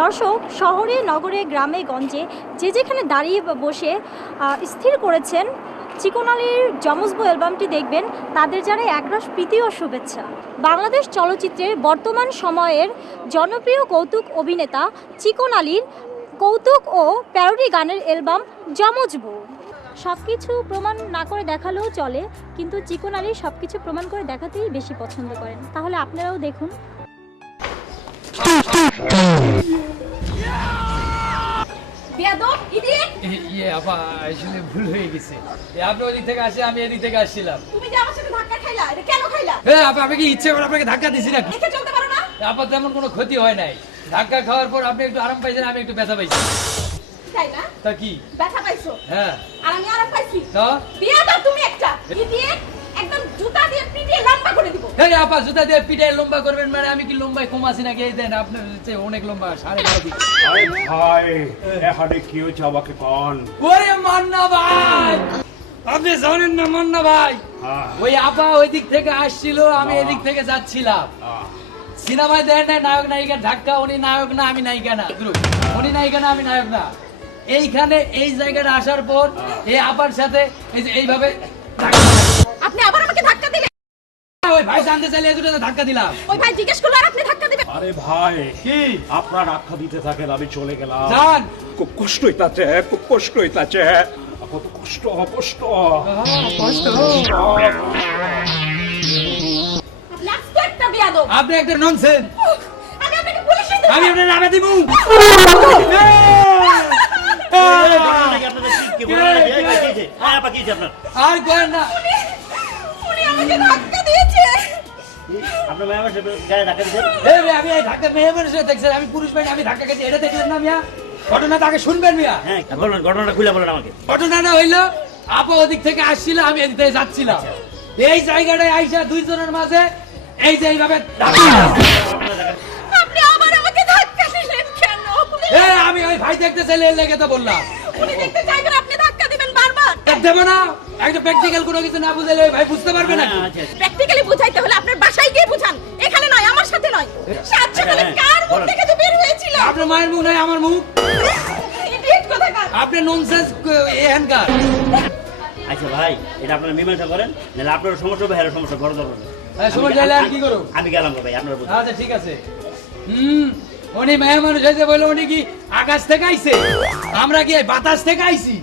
দর্শক, শহরে, নগরে, গ্রামে, গঞ্জে যে যেখানে দাঁড়িয়ে বসে স্থির করেছেন চিকন আলীর যমজবু অ্যালবামটি দেখবেন। তাদের যারা একরাশ প্রীতি ও শুভেচ্ছা। বাংলাদেশ চলচ্চিত্রের বর্তমান সময়ের জনপ্রিয় কৌতুক অভিনেতা চিকন আলীর কৌতুক ও প্যারোডি গানের অ্যালবাম যমজবু সব কিছু প্রমাণ না করে দেখালেও চলে, কিন্তু চিকন আলী সব কিছু প্রমাণ করে দেখাতেই বেশি পছন্দ করেন। তাহলে আপনারাও দেখুন আসলে ভুল হয়ে গেছে। আপনি ওদিক থেকে আসে আমি এদিক থেকে আসছিলাম। তুমি যে আমার সাথে ধাক্কা খাইলা এটা কেন খাইলা? হ্যাঁ আপা আমি কি ইচ্ছে করে আপনাকে ধাক্কা দিছি নাকি? দেখে চলতে পারো না। আপা তেমন কোনো ক্ষতি হয় নাই। ধাক্কা খাওয়ার পর আপনি একটু আরাম পাইছেন আমি একটু ব্যথা পাইছি। তাই না? তা কি? ব্যথা পাইছো? হ্যাঁ। আর আমি আরাম পাইছি? তো? বেয়াদব তুমি একটা ইডিয়েট একদম জুতা দিয়ে পিটিয়ে লম্বা করে দিব। এই আপা জুতা দিয়ে পিটায় লম্বা করবেন মানে আমি কি লম্বায় কম আছি নাকি? এই দেন আপনার হচ্ছে অনেক লম্বা সাড়ে বারো দিক আরে ভাই এখানে কি হয়েছে আমাকে কন? ওরে মান্না ভাই! আপনি জানেন না মান্না ভাই? হ্যাঁ। ওই আপা ওই দিক থেকে আসছিল আমি এদিক থেকে যাচ্ছিলাম। সিনেমায় দেন না নায়ক নায়িকার ধাক্কা উনি নায়ক না আমি নায়িকা না উনি নায়িকা না আমি নায়ক না। এইখানে এই জায়গাটা আসার পর এই আপার সাথে এই যে এইভাবে জানতে চাইলে এই দুটো ধাক্কা দিলাম ওই ভাই জিজ্ঞেস করল আর আপনি ধাক্কা দিবেন আরে ভাই কি আপনার আখ্যা দিতে থাকেন আমি চলে গেলাম জান খুব কষ্ট হইতাছে খুব কষ্ট হইতাছে কত কষ্ট কষ্ট কষ্ট আপনি একটা বেয়াদব আপনি একটা ননসেন আমি আপনাকে পুলিশে দেব আমি আপনার নামে দিব আর করেন না উনি আমাকে এই রে, আমি এই ধাক্কা মেয়ে মানুষের দেখছেন আমি পুরুষ বাহিনী আমি ধাক্কা খেয়েছি এটা দেখলেন না মিয়া? ঘটনা তাকে শুনবেন মিয়া। হ্যাঁ বলুন ঘটনাটা খুলে বলেন আমাকে। ঘটনা হইল আপা ওদিক থেকে আসছিল আমি এদিক থেকে যাচ্ছিলাম। এই জায়গাটায় আইসা দুইজনের মাঝে এই যে এইভাবে আপনি আবার আমাকে ধাক্কা দিলেন কেন? এ আমি ওই ভাই দেখতে চাইলে এর লেগে তো বললাম। উনি দেখতে চাইবেন আপনি ধাক্কা দিবেন বারবার। এ, না। একটা প্র্যাকটিক্যাল কোনো কিছু না বুঝাইলে ওই ভাই বুঝতে পারবে না নয় সাত সকালে হ্যাঁ, কার মুখ থেকে যে বের হয়েছিল? আপনার মায়ের মুখ নাই আমার মুখ? ইডিয়েট কোথাকার? আপনি ননসেন্স এখানকার। আচ্ছা ভাই এটা আপনারা মীমাংসা করেন নাহলে আপনার সমস্যা হবে হ্যাঁ সমস্যা বড় আর কি করো? আমি গেলাম ভাই আপনার আচ্ছা ঠিক আছে। হুম উনি মেয়ে মানুষ হয়েছে বলে উনি কি আকাশ থেকে আইছে? আমরা কি বাতাস থেকে আইছি?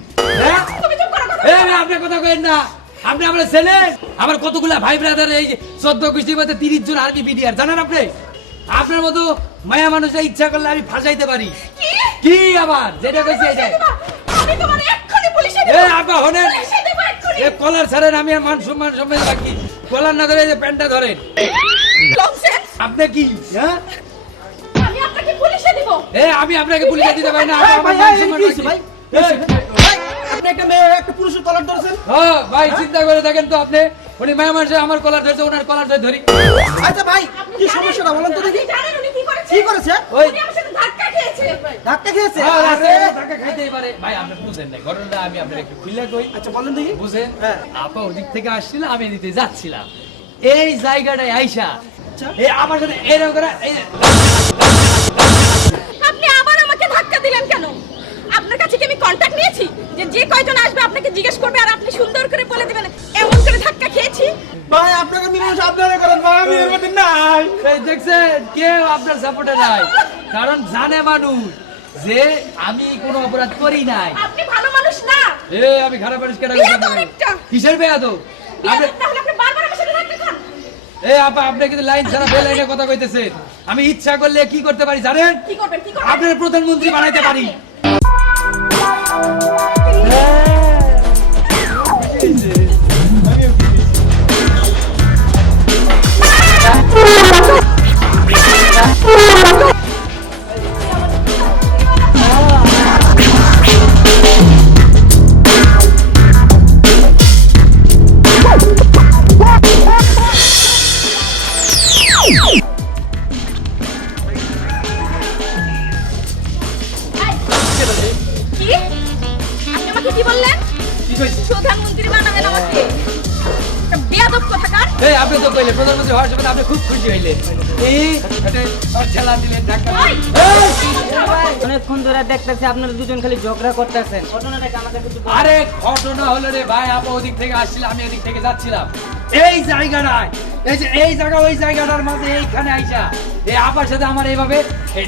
হ্যাঁ? তুমি চুপ করো কথা এ, না, আপনি কথা কইেন না। আপনি আমার ছেলে? আমার কতগুলা ভাই ব্রাদার এই চোদ্দ গোষ্ঠীর মধ্যে তিরিশ জন আর্মি বিডিআর জানেন আপনি? আপনার মতো মায়া মানুষের ইচ্ছা করলে আমি ফাঁসাইতে পারি। কি? কি আবার? যেটা কইছি পুলিশে আমি তোমার এক্ষুনি পুলিশে এ আপা হনেন। পুলিশে দেব এক্ষুনি। এ কলার ছাড়েন আমি আর মান সম্মান সম্মান রাখি কলার না ধরে যে প্যান্টটা ধরেন। আপনি কি? হ্যাঁ? আমি আপনাকে পুলিশে দিব। এ আমি আপনাকে পুলিশে দিতে পারি না আমার মান সম্মান রাখি। এ, আপনি একটা মেয়ে একটা পুরুষের কলার ধরছেন? হ্যাঁ, ভাই চিন্তা করে দেখেন তো আপনি। উনি মায়া মানুষে আমার কলার ধরছে ওনার কলার ধরে ধরি। আচ্ছা ভাই কি সমস্যাটা বলেন তো দেখি আপনি জানেন উনি কি করেছে কি করেছে ওই আমার সাথে ধাক্কা খেয়েছে। ধাক্কা খেয়েছে? হ্যাঁ, খাইতেই পারে। ভাই আপনি বুঝেন না ঘটনাটা আমি আপনার একটু খুলে কই। আচ্ছা বলেন দেখি। বুঝেন? হ্যাঁ। আপা ওদিক থেকে আসছিল আমি এদিকে যাচ্ছিলাম। এই জায়গাটায় আইসা এই আমার সাথে এরকম করে যে- আপনি আবার আমাকে ধাক্কা দিলেন কেন? আপনার কাছে কি আমি কন্টাক্ট নিয়েছি? যে যে কয়জন আসবে আপনাকে জিজ্ঞেস করবে আর আপনি সুন্দর করে বলে দিবেন এমন করে ধাক্কা খেয়েছি? ভাই আপনাকে মীমাংসা আপনারা করেন। ভাই আমি এর মধ্যে নাই দেখছেন কেউ আপনার সাপোর্টে নাই। কারণ জানে মানুষ যে আমি কোনো অপরাধ করি নাই। আপনি ভালো মানুষ না। এ আমি খারাপ মানুষ কেন? কিসের বেয়াদব? এ আপা আপনি কিন্তু লাইন ছাড়া বে লাইনে কথা কইতেছেন। আমি ইচ্ছা করলে কি করতে পারি জানেন? কি করবেন কি করবেন? আপনার প্রধানমন্ত্রী বানাইতে পারি। প্রধানমন্ত্রী বানাবেন আমাকে। বেয়াদব কোথাকার এই আপনি তো কইলে প্রধানমন্ত্রী হওয়ার সময় আপনি খুব খুশি হইলেন। এই ঠেলা দিলেন ধাক্কা অনেকক্ষণ ধরে দেখতেছি আপনারা দুজন খালি ঝগড়া করতেছেন। আরে ঘটনা হলো রে ভাই আপা ওদিক থেকে আসছিল আমি এদিক থেকে যাচ্ছিলাম। এই জায়গাটায় এই যে এই জায়গা ওই জায়গাটার মাঝে এইখানে আইসা। এই আপার সাথে আমার এইভাবে এই